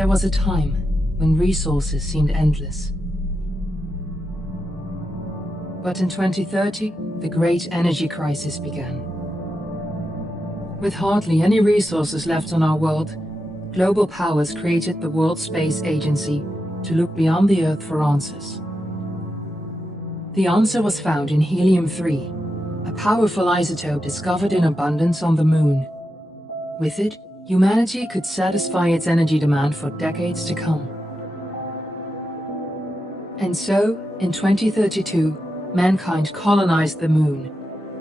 There was a time when resources seemed endless. But in 2030, the great energy crisis began. With hardly any resources left on our world, global powers created the World Space Agency to look beyond the Earth for answers. The answer was found in helium-3, a powerful isotope discovered in abundance on the Moon. With it, humanity could satisfy its energy demand for decades to come. And so, in 2032, mankind colonized the Moon.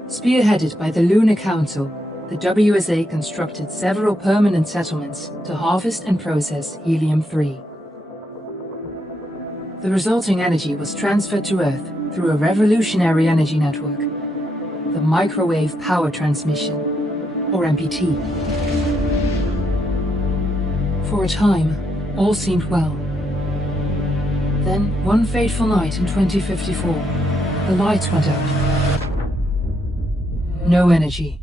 Spearheaded by the Lunar Council, the WSA constructed several permanent settlements to harvest and process helium-3. The resulting energy was transferred to Earth through a revolutionary energy network, the Microwave Power Transmission, or MPT. For a time, all seemed well. Then, one fateful night in 2054, the lights went out. No energy.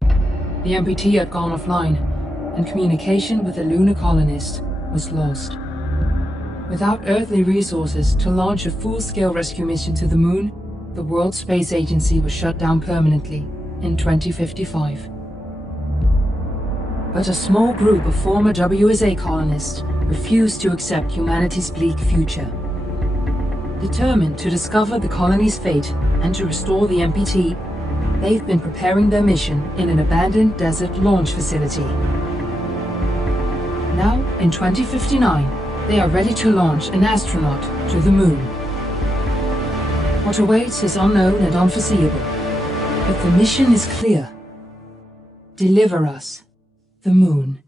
The MPT had gone offline, and communication with the lunar colonist was lost. Without earthly resources to launch a full-scale rescue mission to the Moon, the World Space Agency was shut down permanently in 2055. But a small group of former WSA colonists refused to accept humanity's bleak future. Determined to discover the colony's fate and to restore the MPT, they've been preparing their mission in an abandoned desert launch facility. Now, in 2059, they are ready to launch an astronaut to the Moon. What awaits is unknown and unforeseeable, but the mission is clear. Deliver us the Moon.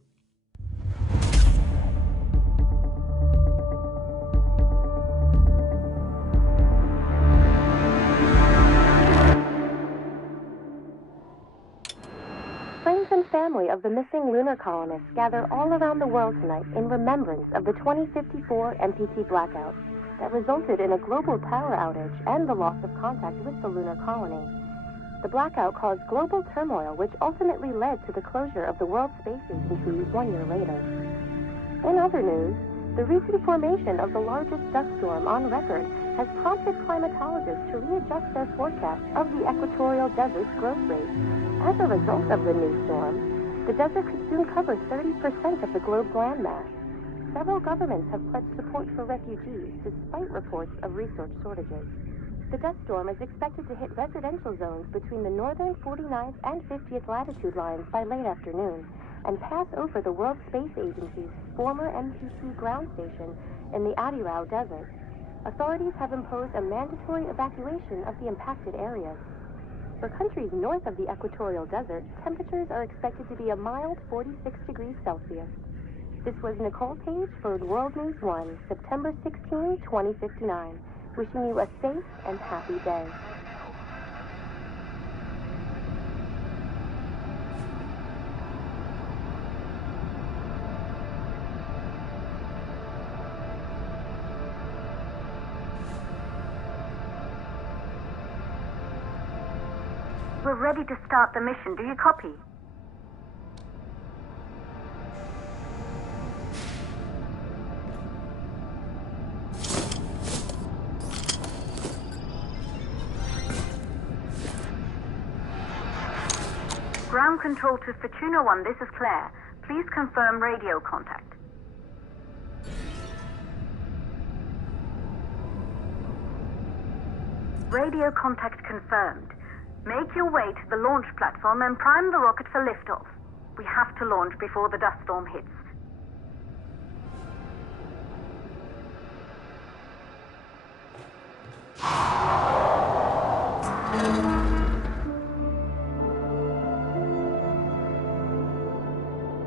Friends and family of the missing lunar colonists gather all around the world tonight in remembrance of the 2054 MPT blackout that resulted in a global power outage and the loss of contact with the lunar colony. The blackout caused global turmoil, which ultimately led to the closure of the World Space Agency 1 year later. In other news, the recent formation of the largest dust storm on record has prompted climatologists to readjust their forecast of the equatorial desert's growth rate. As a result of the new storm, the desert could soon cover 30% of the globe's landmass. Several governments have pledged support for refugees despite reports of resource shortages. The dust storm is expected to hit residential zones between the northern 49th and 50th latitude lines by late afternoon and pass over the World Space Agency's former MPT ground station in the Adirau Desert. Authorities have imposed a mandatory evacuation of the impacted areas. For countries north of the equatorial desert, temperatures are expected to be a mild 46 degrees Celsius. This was Nicole Page for World News 1, September 16, 2059. Wishing you a safe and happy day. We're ready to start the mission. Do you copy? Ground control to Fortuna 1, this is Claire. Please confirm radio contact. Radio contact confirmed. Make your way to the launch platform and prime the rocket for liftoff. We have to launch before the dust storm hits.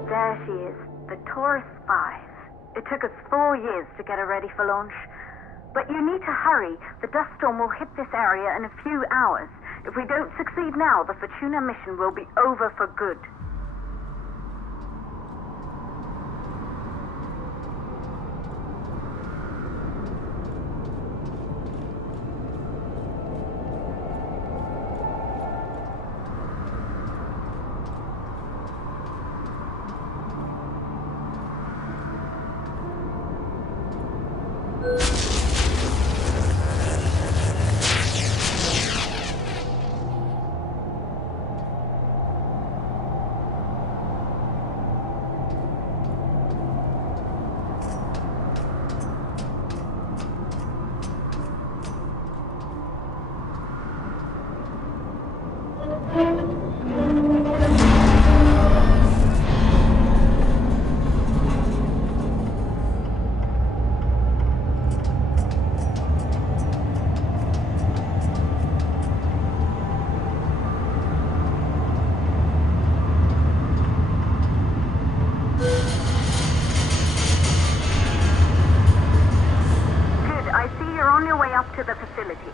There she is, the Taurus 5. It took us 4 years to get her ready for launch. But you need to hurry. The dust storm will hit this area in a few hours. If we don't succeed now, the Fortuna mission will be over for good. To the facility.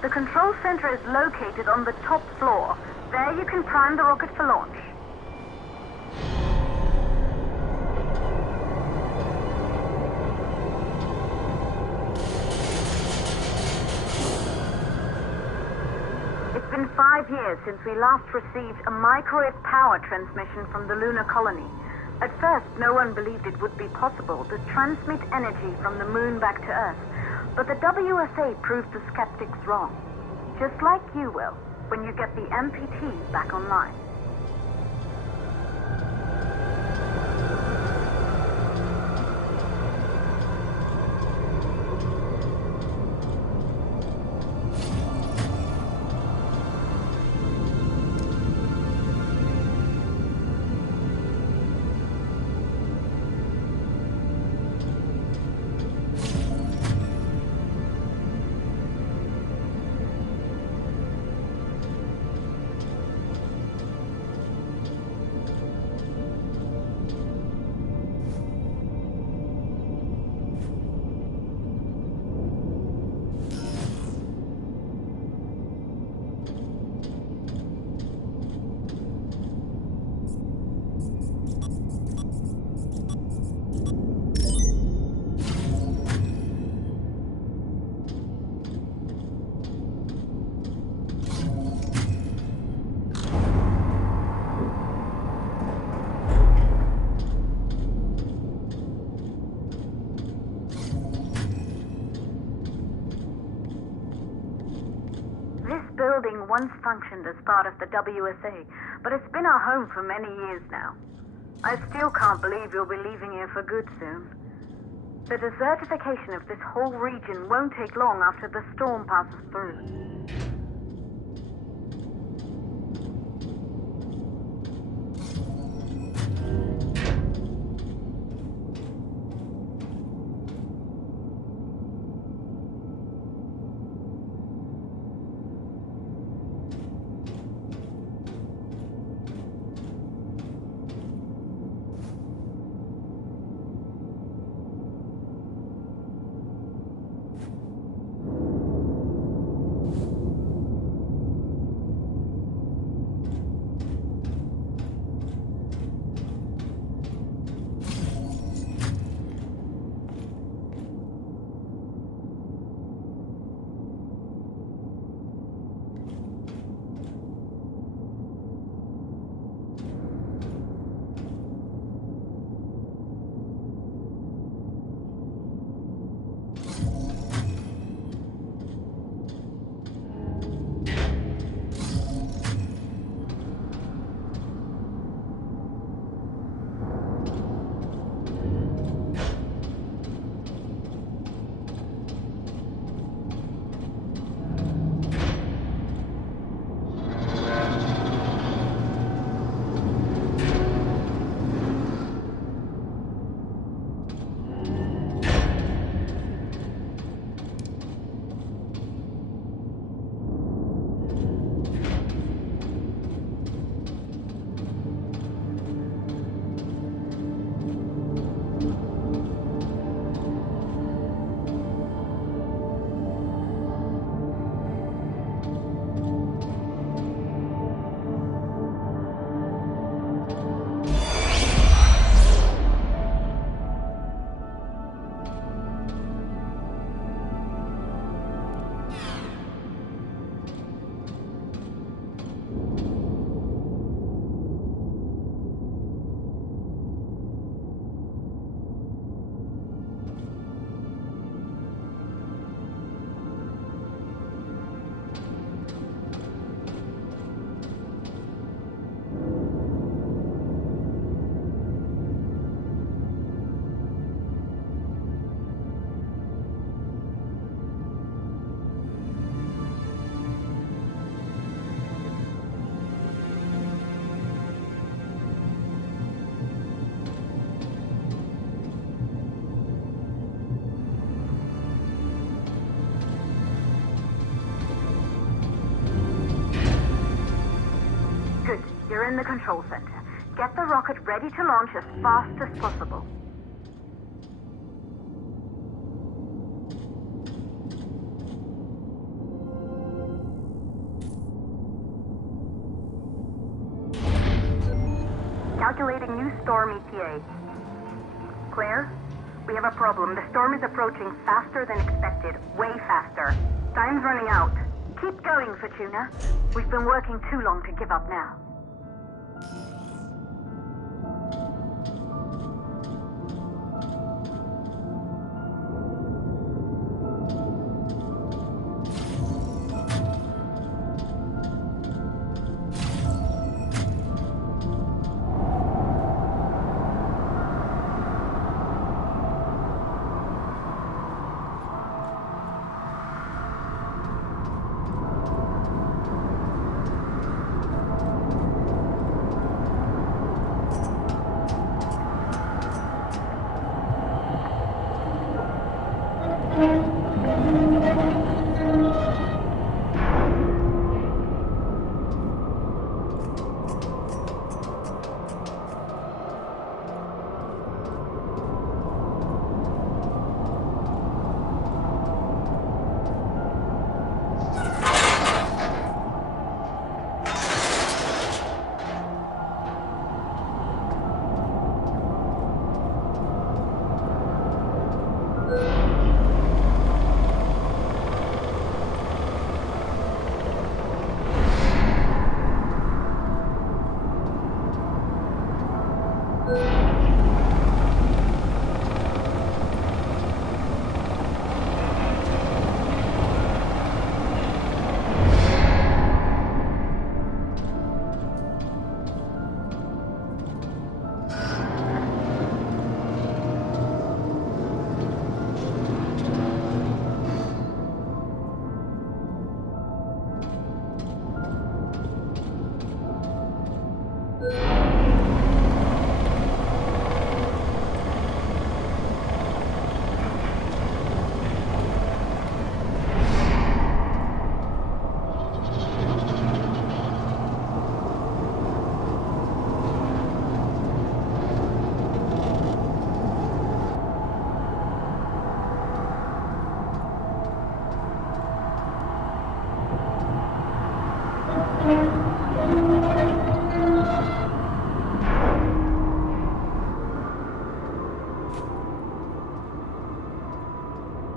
The control center is located on the top floor. There you can prime the rocket for launch. It's been 5 years since we last received a microwave power transmission from the lunar colony. At first, no one believed it would be possible to transmit energy from the moon back to Earth. But the WSA proved the skeptics wrong. Just like you will, when you get the MPT back online. Building once functioned as part of the WSA, but it's been our home for many years now. I still can't believe you'll be leaving here for good soon. The desertification of this whole region won't take long after the storm passes through. in the control center. Get the rocket ready to launch as fast as possible. Calculating new storm ETA. Clear? We have a problem. The storm is approaching faster than expected. Way faster. Time's running out. Keep going, Fortuna. We've been working too long to give up now.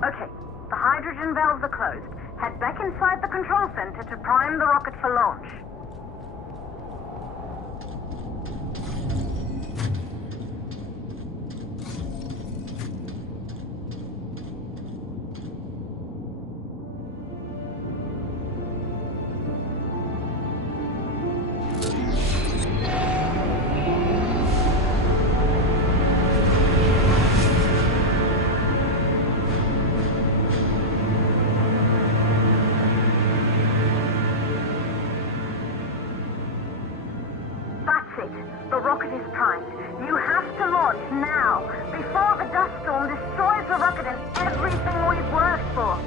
Okay, the hydrogen valves are closed. Head back inside the control center to prime the rocket for launch. The rocket is primed. You have to launch now, before the dust storm destroys the rocket and everything we've worked for.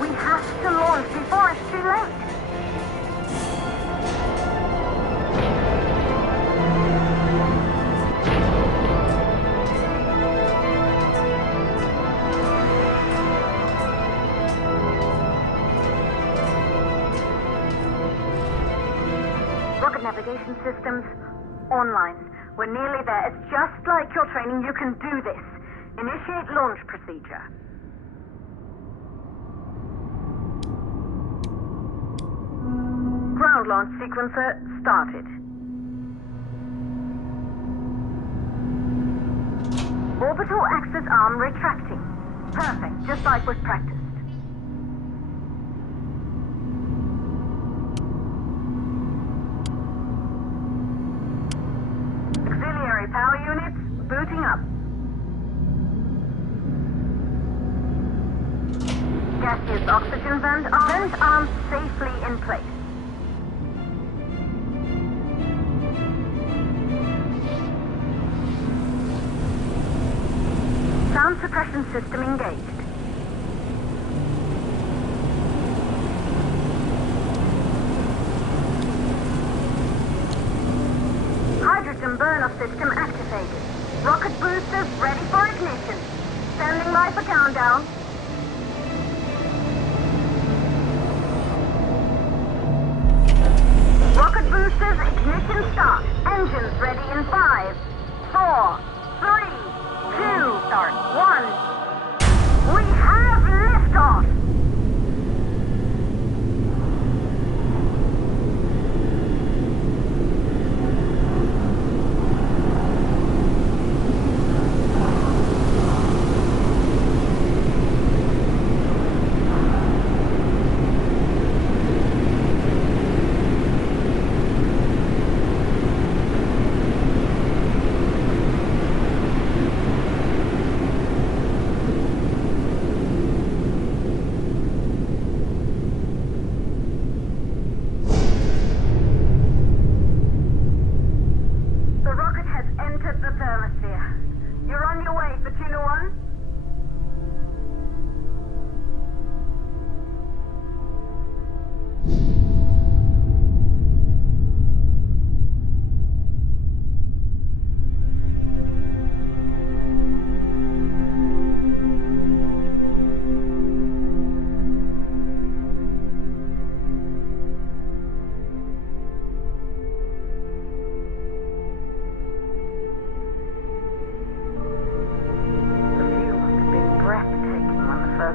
We have to launch before it's too late. Rocket navigation systems online. We're nearly there. It's just like your training. You can do this. Initiate launch procedure. Ground launch sequencer started. Orbital access arm retracting. Perfect, just like was practiced. Oxygen vent arms safely in place. Sound suppression system engaged. Hydrogen burn-off system activated. Rocket boosters ready for ignition. Standing by for countdown. Rocket boosters ignition start. Engines ready in 5, 4, 3, 2, start, 1. We have liftoff!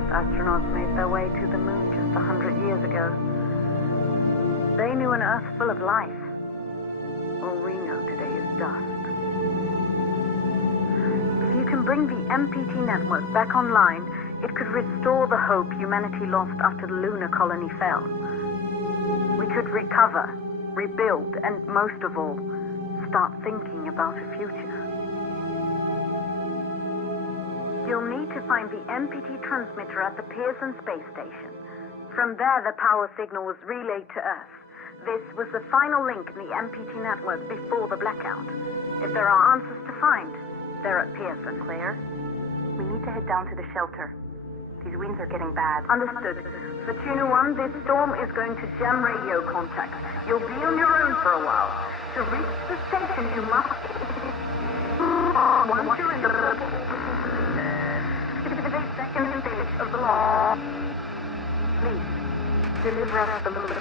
Astronauts made their way to the moon just 100 years ago. They knew an Earth full of life. All we know today is dust. If you can bring the MPT network back online, it could restore the hope humanity lost after the lunar colony fell. We could recover, rebuild, and most of all, start thinking about a future. You'll need to find the MPT transmitter at the Pearson space station. From there, the power signal was relayed to Earth. This was the final link in the MPT network before the blackout. If there are answers to find, they're at Pearson. Claire, we need to head down to the shelter. These winds are getting bad. Understood. For Tuna 1, this storm is going to jam radio contacts. You'll be on your own for a while. To reach the station, you must... Once you're in the... second stage of the law. Please, deliver us the loop.